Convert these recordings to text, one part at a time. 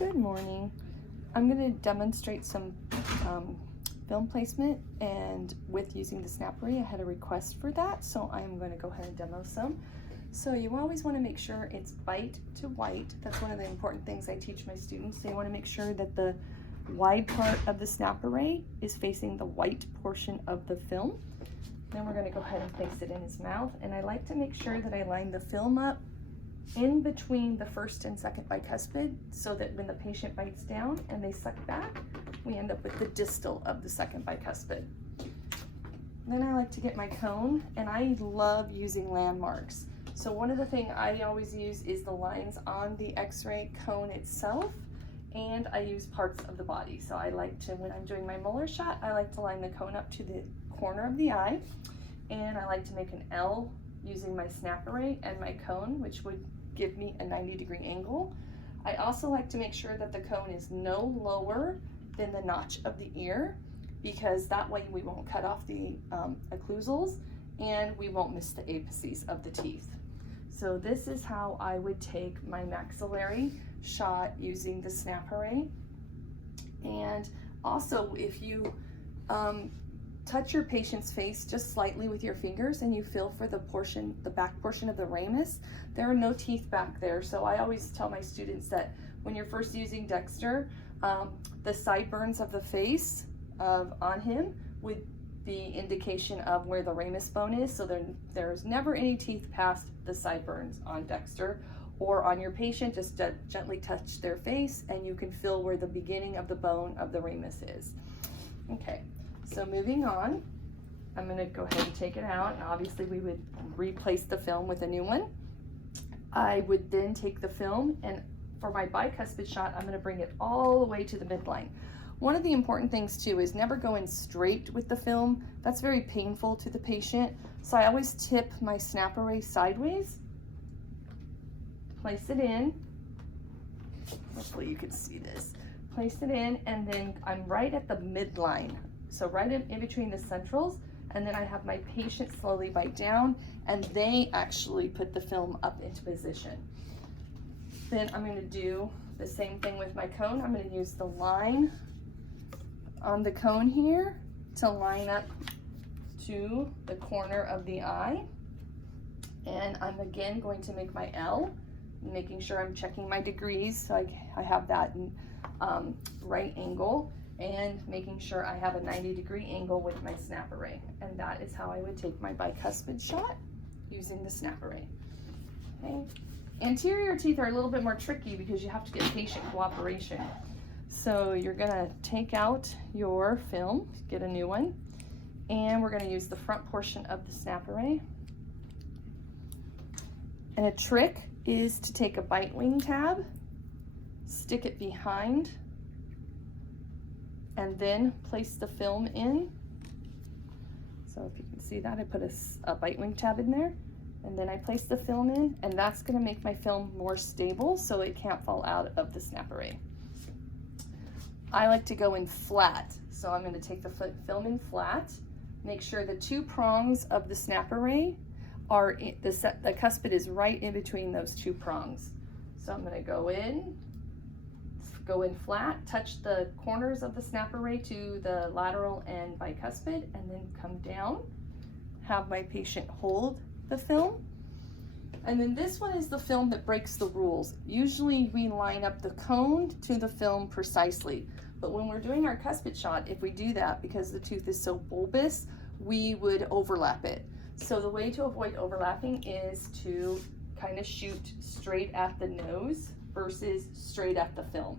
Good morning. I'm going to demonstrate some film placement, and with using the Snappery, I had a request for that, so I'm going to go ahead and demo some. So you always want to make sure it's bite to white. That's one of the important things I teach my students. They want to make sure that the wide part of the Snappery is facing the white portion of the film. Then we're going to go ahead and place it in his mouth, and I like to make sure that I line the film up in between the first and second bicuspid, so that when the patient bites down and they suck back, we end up with the distal of the second bicuspid. Then I like to get my cone, and I love using landmarks. So one of the things I always use is the lines on the x-ray cone itself, and I use parts of the body. So I like to, when I'm doing my molar shot, I like to line the cone up to the corner of the eye, and I like to make an L using my Snappery and my cone, which would give me a 90-degree angle. I also like to make sure that the cone is no lower than the notch of the ear, because that way we won't cut off the occlusals and we won't miss the apices of the teeth. So this is how I would take my maxillary shot using the Snappery. And also, if you touch your patient's face just slightly with your fingers and you feel for the back portion of the ramus, there are no teeth back there. So I always tell my students that when you're first using Dexter, the sideburns of the face on him would be indication of where the ramus bone is. So there's never any teeth past the sideburns on Dexter or on your patient. Just gently touch their face and you can feel where the beginning of the bone of the ramus is. Okay. So moving on, I'm going to go ahead and take it out, and obviously we would replace the film with a new one. I would then take the film, and for my bicuspid shot, I'm going to bring it all the way to the midline. One of the important things too is never go in straight with the film. That's very painful to the patient. So I always tip my Snappery sideways, place it in, hopefully you can see this, place it in, and then I'm right at the midline. So right in between the centrals, and then I have my patient slowly bite down, and they actually put the film up into position. Then I'm going to do the same thing with my cone. I'm going to use the line on the cone here to line up to the corner of the eye. And I'm again going to make my L, making sure I'm checking my degrees so I have that right angle, and making sure I have a 90-degree angle with my Snappery. And that is how I would take my bicuspid shot using the Snappery. Okay. Anterior teeth are a little bit more tricky because you have to get patient cooperation. So you're gonna take out your film, get a new one, and we're gonna use the front portion of the Snappery. And a trick is to take a Bitewing tab, stick it behind, and then place the film in. So if you can see that, I put a Bitewing tab in there, and then I place the film in, and that's gonna make my film more stable so it can't fall out of the Snappery. I like to go in flat, so I'm gonna take the film in flat, make sure the two prongs of the Snappery are, the cuspid is right in between those two prongs. So I'm gonna go in flat, touch the corners of the Snappery to the lateral and bicuspid, and then come down, have my patient hold the film. And then this one is the film that breaks the rules. Usually we line up the cone to the film precisely, but when we're doing our cuspid shot, if we do that, because the tooth is so bulbous, we would overlap it. So the way to avoid overlapping is to kind of shoot straight at the nose versus straight at the film.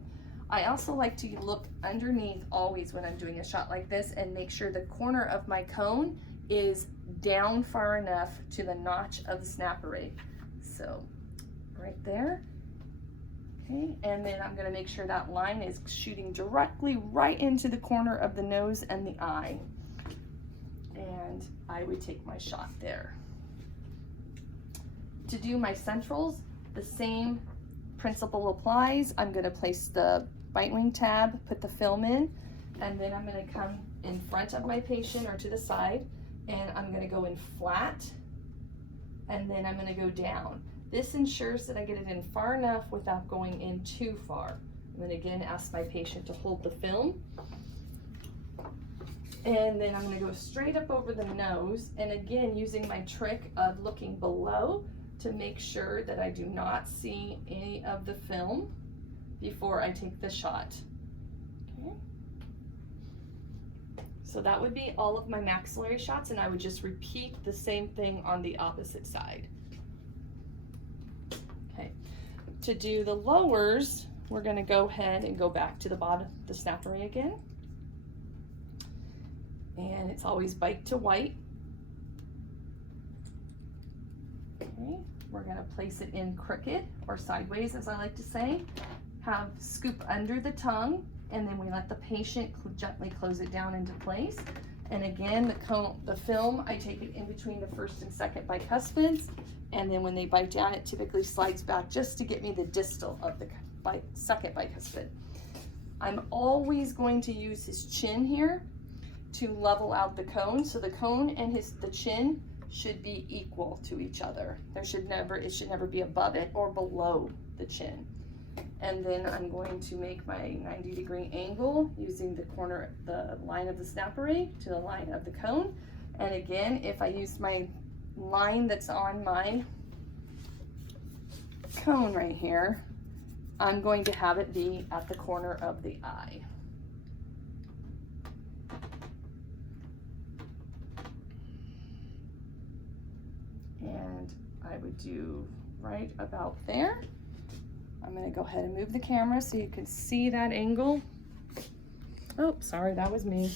I also like to look underneath always when I'm doing a shot like this and make sure the corner of my cone is down far enough to the notch of the Snappery. So right there. Okay, and then I'm going to make sure that line is shooting directly right into the corner of the nose and the eye. And I would take my shot there. To do my centrals, the same principle applies. I'm going to place the Bitewing tab, put the film in, and then I'm going to come in front of my patient or to the side, and I'm going to go in flat, and then I'm going to go down. This ensures that I get it in far enough without going in too far. I'm gonna again ask my patient to hold the film. And then I'm gonna go straight up over the nose, and again, using my trick of looking below to make sure that I do not see any of the film before I take the shot. Okay. So that would be all of my maxillary shots, and I would just repeat the same thing on the opposite side. Okay, to do the lowers, we're gonna go ahead and go back to the bottom, the snappery again. And it's always bite to white. Okay, we're gonna place it in crooked or sideways, as I like to say. Have scoop under the tongue, and then we let the patient gently close it down into place. And again, the film, I take it in between the first and second bicuspids, and then when they bite down, it typically slides back just to get me the distal of the second bicuspid. I'm always going to use his chin here to level out the cone. So the cone and the chin should be equal to each other. It should never be above it or below the chin. And then I'm going to make my 90-degree angle using the line of the snappery to the line of the cone. And again, if I use my line that's on my cone right here, I'm going to have it be at the corner of the eye. And I would do right about there. I'm gonna go ahead and move the camera so you can see that angle. Oh, sorry, that was me.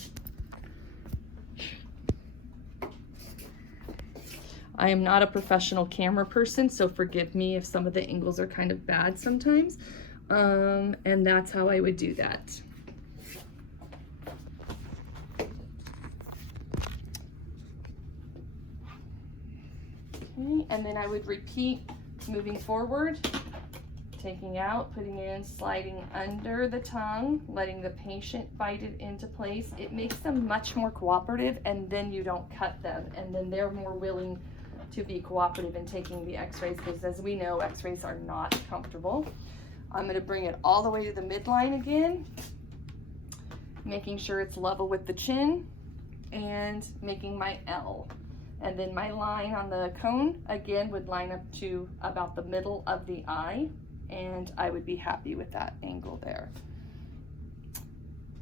I am not a professional camera person, so forgive me if some of the angles are kind of bad sometimes. And that's how I would do that. Okay, and then I would repeat moving forward, taking out, putting in, sliding under the tongue, letting the patient bite it into place. It makes them much more cooperative, and then you don't cut them, and then they're more willing to be cooperative in taking the x-rays, because as we know, x-rays are not comfortable. I'm going to bring it all the way to the midline again, making sure it's level with the chin and making my L. And then my line on the cone again would line up to about the middle of the eye, and I would be happy with that angle there.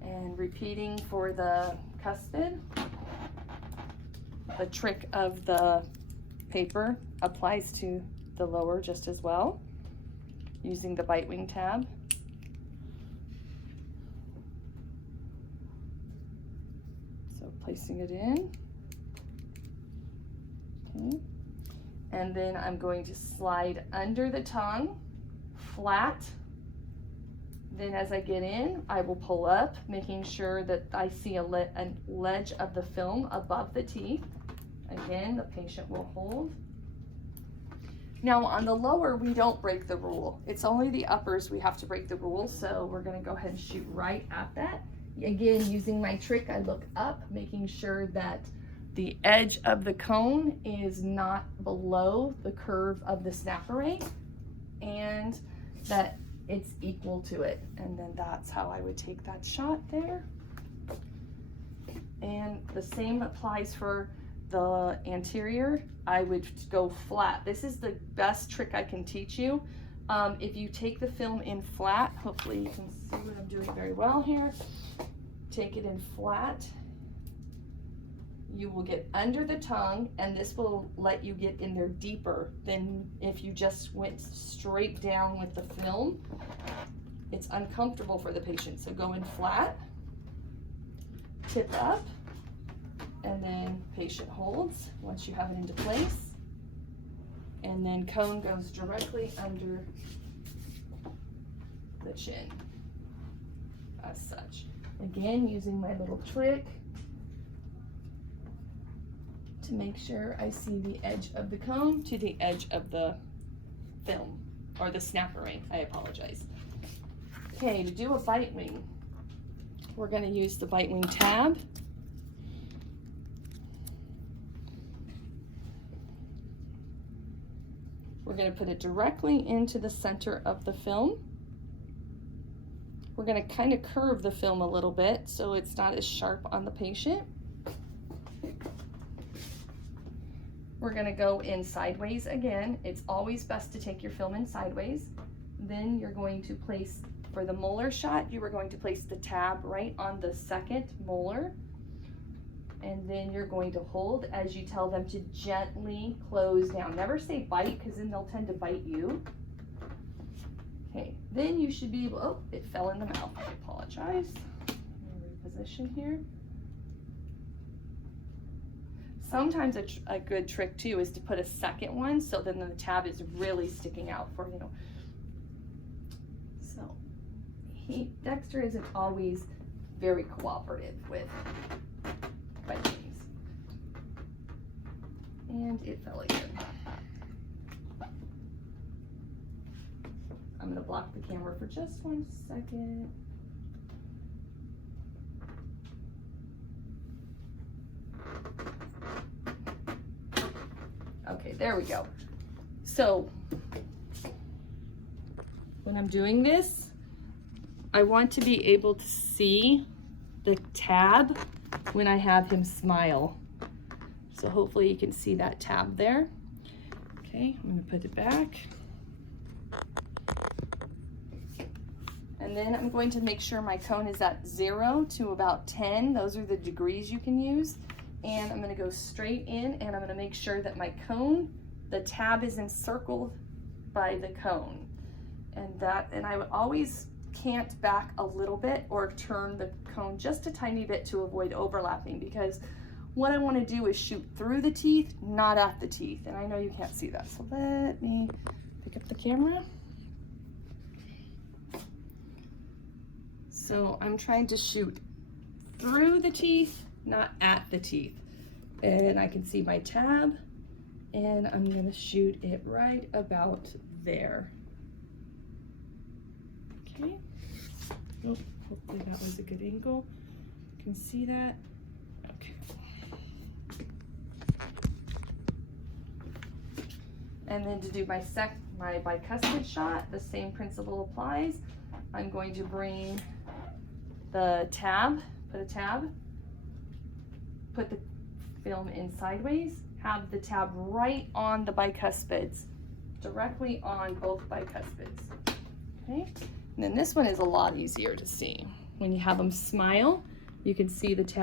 And repeating for the cuspid, the trick of the paper applies to the lower just as well, using the Bitewing tab. So placing it in. Okay. And then I'm going to slide under the tongue, flat. Then as I get in, I will pull up, making sure that I see a ledge of the film above the teeth. Again, the patient will hold. Now on the lower, we don't break the rule. It's only the uppers we have to break the rule, so we're gonna go ahead and shoot right at that. Again, using my trick, I look up, making sure that the edge of the cone is not below the curve of the snappery, and that it's equal to it. And then that's how I would take that shot there. And the same applies for the anterior. I would go flat. This is the best trick I can teach you. If you take the film in flat, hopefully you can see what I'm doing very well here. Take it in flat. You will get under the tongue, and this will let you get in there deeper than if you just went straight down with the film. It's uncomfortable for the patient, so go in flat, tip up, and then patient holds once you have it into place, and then cone goes directly under the chin as such. Again, using my little trick to make sure I see the edge of the cone to the edge of the film, or the snappery, I apologize. Okay, to do a Bitewing, we're going to use the Bitewing tab. We're going to put it directly into the center of the film. We're going to kind of curve the film a little bit so it's not as sharp on the patient. We're going to go in sideways again. It's always best to take your film in sideways. Then you're going to place, for the molar shot, you are going to place the tab right on the second molar. And then you're going to hold as you tell them to gently close down. Never say bite, because then they'll tend to bite you. Okay, then you should be able, oh, it fell in the mouth. I apologize. Reposition here. Sometimes a good trick too is to put a second one so then the tab is really sticking out for you. So Dexter isn't always very cooperative with things. And it fell again. I'm going to block the camera for just 1 second. Okay, there we go. So when I'm doing this, I want to be able to see the tab when I have him smile. So hopefully you can see that tab there. Okay, I'm going to put it back. And then I'm going to make sure my cone is at 0 to about 10. Those are the degrees you can use. And I'm going to go straight in, and I'm going to make sure that my cone, the tab is encircled by the cone. And I would always cant back a little bit or turn the cone just a tiny bit to avoid overlapping, because what I want to do is shoot through the teeth, not at the teeth. And I know you can't see that, so let me pick up the camera. So I'm trying to shoot through the teeth, not at the teeth. And I can see my tab, and I'm going to shoot it right about there. Okay. Oh, hopefully that was a good angle. You can see that. Okay. And then to do my bicuspid shot, the same principle applies. I'm going to bring the tab, put the film in sideways, have the tab right on the bicuspids, directly on both bicuspids. Okay, and then this one is a lot easier to see. When you have them smile, you can see the tab